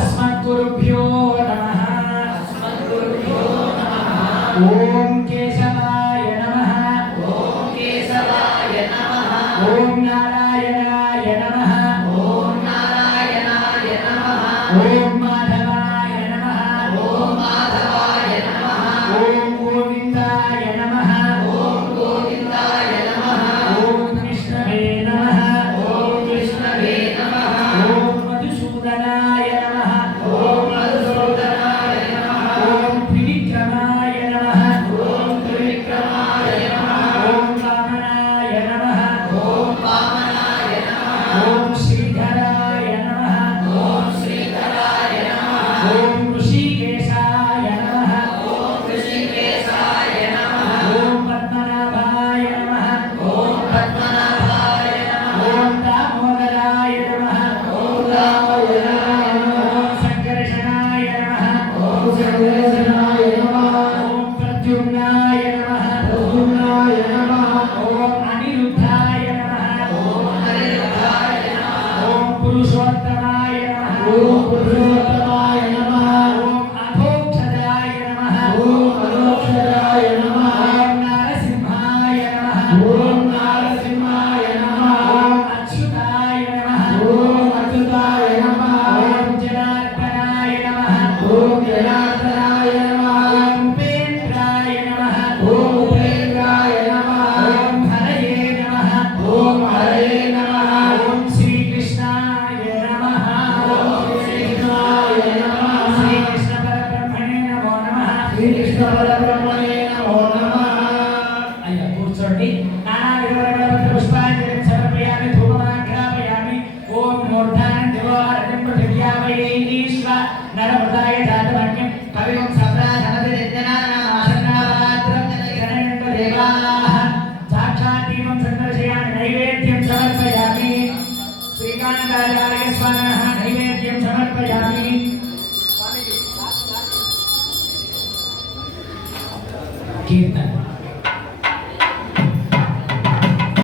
अस्मद्गुरुभ्यो नमः। ओम केशवाय नमः। ओम केशवाय नमः। ओम नारायणाय नमः। ओम नारायणाय नमः। ओम माधवाय नमः। ओम माधवाय नमः। ओम गोविंदाय नमः। ओम गोविंदाय नमः। ओम कृष्णवे नमः। ओम कृष्णवे नमः। ओम मधुसूदनाय नमः। ओम मधुसूदनाय नमः। ओम त्रिविक्रमाय नमः। ओम त्रिविक्रमाय नमः। ओम वामनाय नमः। ओम वामनाय नमः। ओम श्रीधराय नमः। ओम श्रीधराय नमः। ओम ऋषिकेशाय नमः। ओम ऋषिकेशाय नमः। ओम पद्मनाभाय नमः। ओम पद्मनाभाय नमः। ओम दामोदराय नमः। ओम दामोदराय नमः। ओम संकर्षणाय नमः। ओम संकर्षणाय नमः। ओम प्रद्युम्नाय नमः। प्रद्युम्नाय नमः। ओम अनिरुद्धाय नमः। ओम अनिरुद्धाय नमः। ओम पुरुषोत्तमाय नमः। ओम पुरुषोत्तमाय नमः। ओम अधोक्षजाय नमः। ओम अधोक्षजाय नमः। ओम नारसिंहाय नमः। ओम नारसिंहाय नमः। ओम अच्युताय नमः। ओम अच्युताय नमः। ओम जनार्दनाय नमः। ओम जनार्दनाय नमः। ओम उपेन्द्राय नमः। ओम उपेन्द्राय नमः। ओम हरये नमः। ओम हरये नमः। ओम श्रीकृष्णाय नमः। ओम श्रीकृष्णाय नमः। श्रीकृष्ण परब्रह्मणे नमो नमः। శ్రీకృష్ణ పరబ్రహ్మణే నమో నమః. అయ్యా కూర్చోండి. నానా విధముల పుష్పాంజలిం సమర్పయామి, ధూపమాఘ్రాపయామి. ఓం మూర్ధానం దివోహరం పృథివ్యామయేలీశ్వ నరమృతాయ జాతమన్యం కవిం సప్రాధనది నిత్యనామాసన్నాపాత్రం జనయంత దేవాః. సాక్షాత్ దీపం సందర్శయామి, నైవేద్యం సమర్పయామి. శ్రీకాంతాచార్య స్వామినః నైవేద్యం సమర్పయామి. కీర్తన